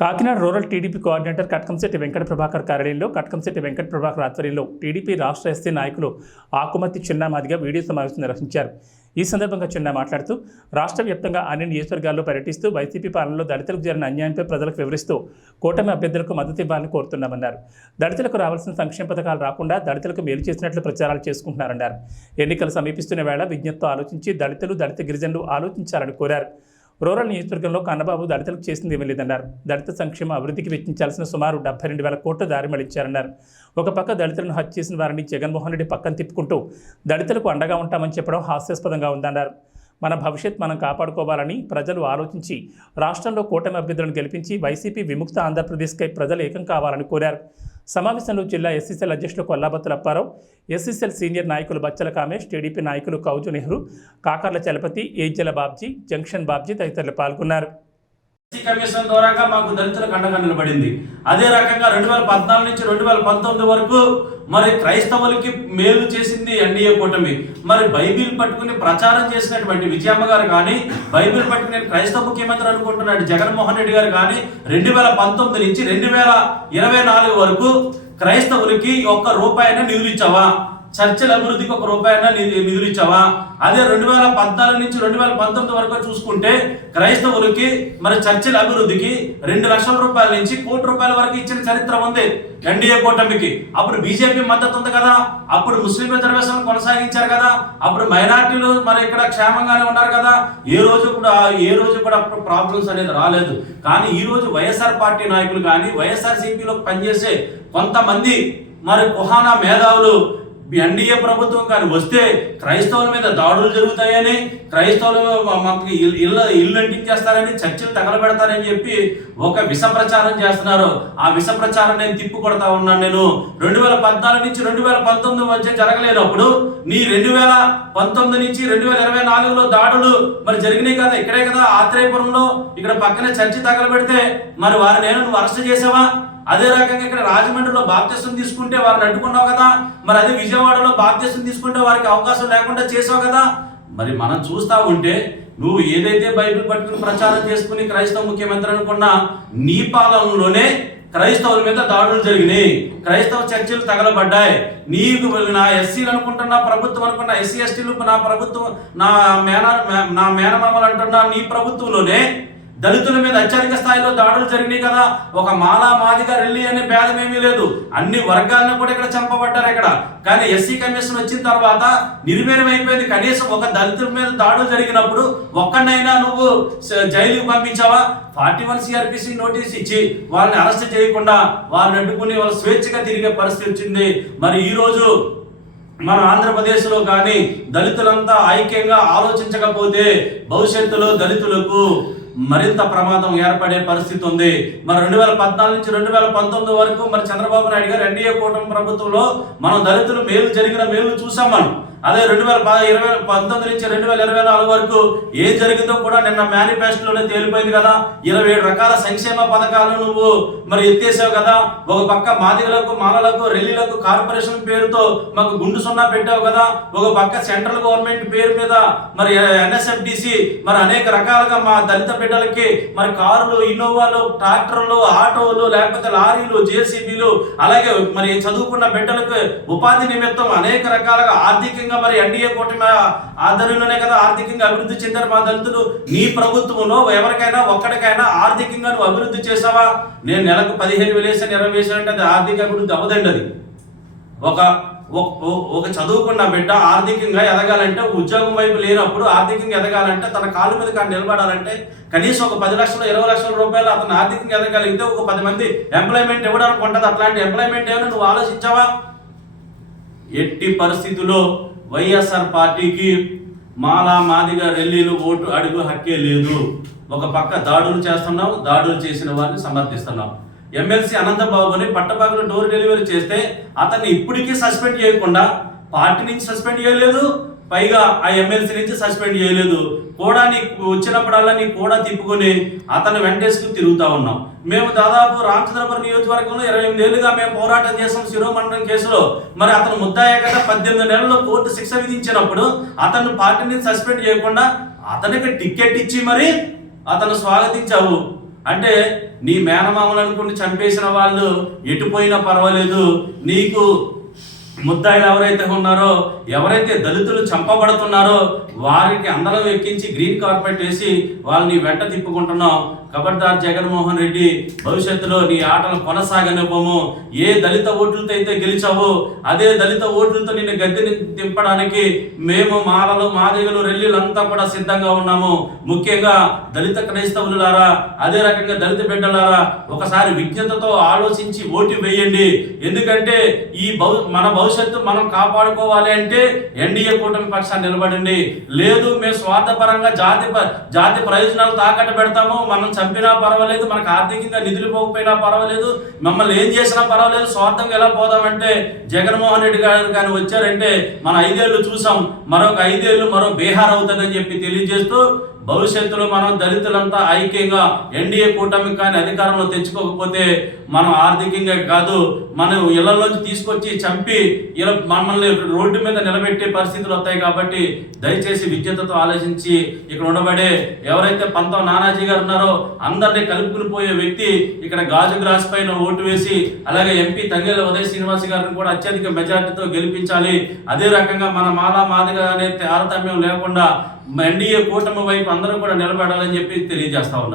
Kakinada rural TDP coordinator Katkamsetti Venkata Prabhakar కార్యాలయంలో కట్కంశెట్టి వెంకట ప్రభాకర్ ఆధ్వర్యంలో TDP రాష్ట్ర ఎస్సీ నాయకులు ఆకుమతి చిన్నామాదిగా వీడియో సమావేశం నిర్వహించారు. ఈ సందర్భంగా చిన్న మాట్లాడుతూ రాష్ట్ర వ్యాప్తంగా అన్ని నియోజకవర్గాల్లో పర్యటిస్తూ వైసీపీ పాలనలో దళితులకు జరిగిన అన్యాయంపై ప్రజలకు వివరిస్తూ కూటమి అభ్యర్థులకు మద్దతు ఇవ్వాలని కోరుతున్నామన్నారు. దళితులకు రావాల్సిన సంక్షేమ పథకాలు రాకుండా దళితులకు మేలు చేసినట్లు ప్రచారాలు చేసుకుంటున్నారన్నారు. ఎన్నికలు సమీపిస్తున్న వేళ విజ్ఞప్తితో ఆలోచించి దళితులు దళిత గిరిజనులు ఆలోచించాలని కోరారు. రూరల్ నియోజకవర్గంలో కన్నబాబు దళితులకు చేసింది ఏమీ లేదన్నారు. దళిత సంక్షేమ అభివృద్ధికి వెచ్చించాల్సిన సుమారు డెబ్బై రెండు వేల కోట్ల దారి మళ్ళించారన్నారు ఒక పక్క దళితులను హత్య చేసిన వారిని జగన్మోహన్ రెడ్డి పక్కన తిప్పుకుంటూ దళితులకు అండగా ఉంటామని చెప్పడం హాస్యాస్పదంగా ఉందన్నారు. మన భవిష్యత్ మనం కాపాడుకోవాలని ప్రజలు ఆలోచించి రాష్ట్రంలో కూటమి అభ్యర్థులను గెలిపించి వైసీపీ విముక్త ఆంధ్రప్రదేశ్కై ప్రజలు ఏకం కావాలని కోరారు. సమావేశంలో జిల్లా ఎస్సీసీఎల్ అధ్యక్షులు కొల్లాబత్తుల అప్పారావు ఎస్సీసీఎల్ సీనియర్ నాయకులు బచ్చల కామేష్ టీడీపీ నాయకులు కౌజు నెహ్రూ కాకర్ల చలపతి ఏజ్జల బాబ్జీ జంక్షన్ బాబ్జీ తదితరులు పాల్గొన్నారు. కమిషన్ ద్వారాగా మాకు దళితులకు అండగా నిలబడింది. అదే రకంగా రెండు వేల పద్నాలుగు నుంచి రెండు వేల పంతొమ్మిది వరకు మరి క్రైస్తవులకి మేలు చేసింది ఎన్డీఏ కూటమి. మరి బైబిల్ పట్టుకుని ప్రచారం చేసినటువంటి విజయమ్మ గారు కానీ బైబిల్ పట్టుకుని క్రైస్తవ ముఖ్యమంత్రి అనుకుంటున్నాడు జగన్మోహన్ రెడ్డి గారు కానీ రెండు వేల పంతొమ్మిది నుంచి రెండు వేల ఇరవై నాలుగు వరకు క్రైస్తవులకి ఒక్క రూపాయినా నిధులు ఇచ్చావా? చర్చల అభివృద్ధికి ఒక రూపాయన నిధులు ఇచ్చావా? అదే రెండు వేల పద్నాలుగు నుంచి రెండు వేల పంతొమ్మిది వరకు చూసుకుంటే క్రైస్తవులకి మరి చర్చల అభివృద్ధికి రెండు లక్షల రూపాయల నుంచి కోటి రూపాయల వరకు ఇచ్చిన చరిత్ర ఉంది ఎన్డీఏ కూటమికి. అప్పుడు బీజేపీ మద్దతు ఉంది కదా? అప్పుడు ముస్లిం రిజర్వేషన్ కొనసాగించారు కదా? అప్పుడు మైనార్టీలు మరి ఇక్కడ క్షేమంగానే ఉన్నారు కదా? ఏ రోజు కూడా ఏ రోజు కూడా అప్పుడు ప్రాబ్లమ్స్ అనేది రాలేదు. కానీ ఈ రోజు వైఎస్ఆర్ పార్టీ నాయకులు కానీ వైఎస్ఆర్ సిపిలో పనిచేసే కొంతమంది మరి కుహానా మేధావులు మీ ఎన్డీఏ ప్రభుత్వం కానీ వస్తే క్రైస్తవుల మీద దాడులు జరుగుతాయని క్రైస్తవులు మాకు ఇల్లు ఇల్లు అంటించేస్తారని చర్చలు తగలబెడతారని చెప్పి ఒక విష ప్రచారం చేస్తున్నారు. ఆ విష ప్రచారం నేను తిప్పు కొడతా ఉన్నాను నేను. రెండు వేల పద్నాలుగు నుంచి రెండు వేల పంతొమ్మిది మధ్య జరగలేనప్పుడు నీ రెండు వేల పంతొమ్మిది నుంచి రెండు వేల ఇరవై నాలుగులో దాడులు మరి జరిగినాయి కదా ఇక్కడే కదా ఆత్రేయపురంలో ఇక్కడ పక్కనే చర్చి తగలబెడితే మరి వారిని నేను నువ్వు అరెస్ట్ చేసావా అదే రకంగా ఇక్కడ రాజమండ్రిలో బాప్త్యసం తీసుకుంటే వారిని అడ్డుకున్నావు కదా మరి అదే విజయవాడలో బాప్త్యసం తీసుకుంటే వారికి అవకాశం లేకుండా చేసావు కదా. మరి మనం చూస్తా ఉంటే నువ్వు ఏదైతే బైబిల్ పట్టుకుని ప్రచారం చేసుకుని క్రైస్తవ ముఖ్యమంత్రి అనుకున్నా నీ పాలనలోనే క్రైస్తవుల మీద దాడులు జరిగినాయి. క్రైస్తవ చర్చలు తగలబడ్డాయి. నీకు నా ఎస్సీలు అనుకుంటున్నా ప్రభుత్వం అనుకున్నా ఎస్సీ ఎస్టీలు నా ప్రభుత్వం నా మేన నా మేనమామలు అంటున్నా నీ ప్రభుత్వంలోనే దళితుల మీద అత్యధిక స్థాయిలో దాడులు జరిగినాయి కదా. ఒక మాలా మాదిగా రెల్లి అనే భేదం ఏమీ లేదు. అన్ని వర్గాలను కూడా ఇక్కడ చంపబడ్డారు ఇక్కడ. కానీ ఎస్సీ కమిషన్ వచ్చిన తర్వాత నిర్వీర్యం అయిపోయింది కనీసం ఒక దళితుల మీద దాడులు జరిగినప్పుడు ఒక్కడైనా నువ్వు జైలుకి పంపించావా? ఫార్టీ వన్ సిఆర్పిసి నోటీస్ ఇచ్చి వాళ్ళని అరెస్ట్ చేయకుండా వాళ్ళని అడ్డుకుని వాళ్ళు స్వేచ్ఛగా తిరిగే పరిస్థితి వచ్చింది. మరి ఈ రోజు మన ఆంధ్రప్రదేశ్లో కానీ దళితులంతా ఐక్యంగా ఆలోచించకపోతే భవిష్యత్తులో దళితులకు మరింత ప్రమాదం ఏర్పడే పరిస్థితి ఉంది. మరి రెండు వేల పద్నాలుగు నుంచి రెండు వేల పంతొమ్మిది వరకు మరి చంద్రబాబు నాయుడు గారు ఎన్డీఏ కూటమి ప్రభుత్వంలో మనం దళితులు మేలు జరిగిన మేలు చూసాం మనం. అదే రెండు వేల ఇరవై పంతొమ్మిది నుంచి రెండు వేల ఇరవై నాలుగు వరకు ఏం జరిగిందో కూడా నిన్న మేనిఫెస్టోలోనే తేలిపోయింది కదా. ఇరవై ఏడు రకాల సంక్షేమ పథకాలు నువ్వు మరి ఎత్తేసావు కదా. ఒక పక్క మాదిగలకు మాలలకు రెల్లీలకు కార్పొరేషన్ పేరుతో మాకు గుండు సున్నా పెట్టావు కదా. ఒక పక్క సెంట్రల్ గవర్నమెంట్ పేరు మీద మరి ఎన్ఎస్ఎఫ్డిసి మరి అనేక రకాలుగా మా దళిత బిడ్డలకి మరి కారులు ఇన్నోవాలు ట్రాక్టర్లు ఆటోలు లేకపోతే లారీలు జేసీబీలు అలాగే మరి చదువుకున్న బిడ్డలకు ఉపాధి నిమిత్తం అనేక రకాలుగా ఆర్థికంగా మరి ఎన్డీఏ కూటమి ఆధ్వర్యంలోనే కదా ఆర్థికంగా అభివృద్ధి చెందారు మా దళితులు నీ ప్రభుత్వంలో ఎవరికైనా ఒక్కడికైనా ఆర్థికంగా నువ్వు అభివృద్ధి చేసావా నేను నెలకు పదిహేను వేలేసాను ఇరవై వేసాను అంటే అది ఆర్థిక అభివృద్ధి అవ్వదండి అది. ఒక ఒక- చదువుకున్న బిడ్డ ఆర్థికంగా ఎదగాలంటే ఉద్యోగం వైపు లేనప్పుడు ఆర్థికంగా ఎదగాలంటే తన కాలు మీద కానీ నిలబడాలంటే కనీసం ఒక పది లక్షలు ఇరవై లక్షల రూపాయలు అతను ఆర్థికంగా ఎదగలిగితే ఒక పది మంది ఎంప్లాయ్మెంట్ ఇవ్వడానికి ఉంటుంది. అట్లాంటి ఎంప్లాయ్మెంట్ ఏమైనా నువ్వు ఆలోచించావా? ఎట్టి పరిస్థితుల్లో వైఎస్ఆర్ పార్టీకి మాలా మాదిగా రెల్లీలు ఓటు అడుగు హక్కే లేదు. ఒక పక్క దాడులు చేస్తున్నావు దాడులు చేసిన వారిని సమర్థిస్తున్నాం ఎమ్మెల్సీ అనంతబాబుని పట్టబాగులో డోర్ డెలివరీ చేస్తే అతన్ని ఇప్పటికీ సస్పెండ్ చేయకుండా పార్టీ నుంచి సస్పెండ్ చేయలేదు. పైగా ఆ ఎమ్మెల్సీ నుంచి సస్పెండ్ చేయలేదు. కూడా నీకు వచ్చినప్పుడల్లా నీ కూడా తిప్పుకొని అతను వెంటేసుకుని తిరుగుతూ ఉన్నాం. మేము దాదాపు రామచంద్రపురం నియోజకవర్గంలో ఇరవై ఎనిమిది ఏళ్ళుగా మేము పోరాటం చేసాం శిరోమండలం కేసులో. మరి అతను ముద్దాయ పద్దెనిమిది నెలల్లో కోర్టు శిక్ష విధించినప్పుడు అతను పార్టీ నుంచి సస్పెండ్ చేయకుండా అతనికి టికెట్ ఇచ్చి మరి అతను స్వాగతించావు. అంటే నీ మేనమామలు అనుకుని చంపేసిన వాళ్ళు ఎటుపోయినా పర్వాలేదు. నీకు ముద్దాయిలు ఎవరైతే ఉన్నారో ఎవరైతే దళితులు చంపబడుతున్నారో వారికి అందరం ఎక్కించి గ్రీన్ కార్పెట్ వేసి వాళ్ళని వెంట తిప్పుకుంటున్నాం. కబడ్దార్ జగన్మోహన్ రెడ్డి భవిష్యత్తులో నీ ఆటలు కొనసాగనివ్వము. ఏ దళిత ఓట్లతో అయితే గెలిచావో అదే దళిత ఓట్లతో నిన్ను గద్దెని దింపడానికి మేము మాలలు మాదిగలు రెల్లిలంతా కూడా సిద్ధంగా ఉన్నాము. ముఖ్యంగా దళిత క్రైస్తవులారా అదే రకంగా దళిత బిడ్డలారా ఒకసారి విజ్ఞతతో ఆలోచించి ఓటు వేయండి. ఎందుకంటే ఈ భవి మన భవిష్యత్తు మనం కాపాడుకోవాలి అంటే ఎన్డీఏ కూటమి పక్షాన్ని నిలబడండి. లేదు మేము స్వార్థపరంగా జాతి ప- జాతి ప్రయోజనాలు తాకట్టు పెడతాము. మనం చంపినా పర్వాలేదు మనకు ఆర్థికంగా నిధులు పోకపోయినా పర్వాలేదు. మమ్మల్ని ఏం చేసినా పర్వాలేదు. స్వార్థంగా ఎలా పోదామంటే జగన్మోహన్ రెడ్డి గారు కానీ వచ్చారంటే మన ఐదేళ్ళు చూసాం. మరొక ఐదేళ్ళు మరో బీహార్ అవుతుందని చెప్పి తెలియజేస్తూ భవిష్యత్తులో మనం దళితులంతా ఐక్యంగా ఎన్డీఏ కూటమి కానీ అధికారంలో తెచ్చుకోకపోతే మనం ఆర్థికంగా కాదు మనం ఇళ్ళలోంచి తీసుకొచ్చి చంపి ఇలా మమ్మల్ని రోడ్డు మీద నిలబెట్టే పరిస్థితులు వస్తాయి కాబట్టి దయచేసి విద్యుత్తుతో ఆలోచించి ఇక్కడ ఉండబడే ఎవరైతే పంతం నానాజీ గారు ఉన్నారో అందరినీ కలుపుకుని పోయే వ్యక్తి ఇక్కడ గాజు గ్రాస్ పైన ఓటు వేసి అలాగే ఎంపీ తంగేల ఉదయ శ్రీనివాస్ గారిని కూడా అత్యధిక మెజార్టీతో గెలిపించాలి. అదే రకంగా మన మాలా మాదిగా అనే తారతమ్యం లేకుండా ఎన్డీఏ కూటమి వైపు అందరూ కూడా నిలబడాలని చెప్పి తెలియజేస్తా ఉన్నారు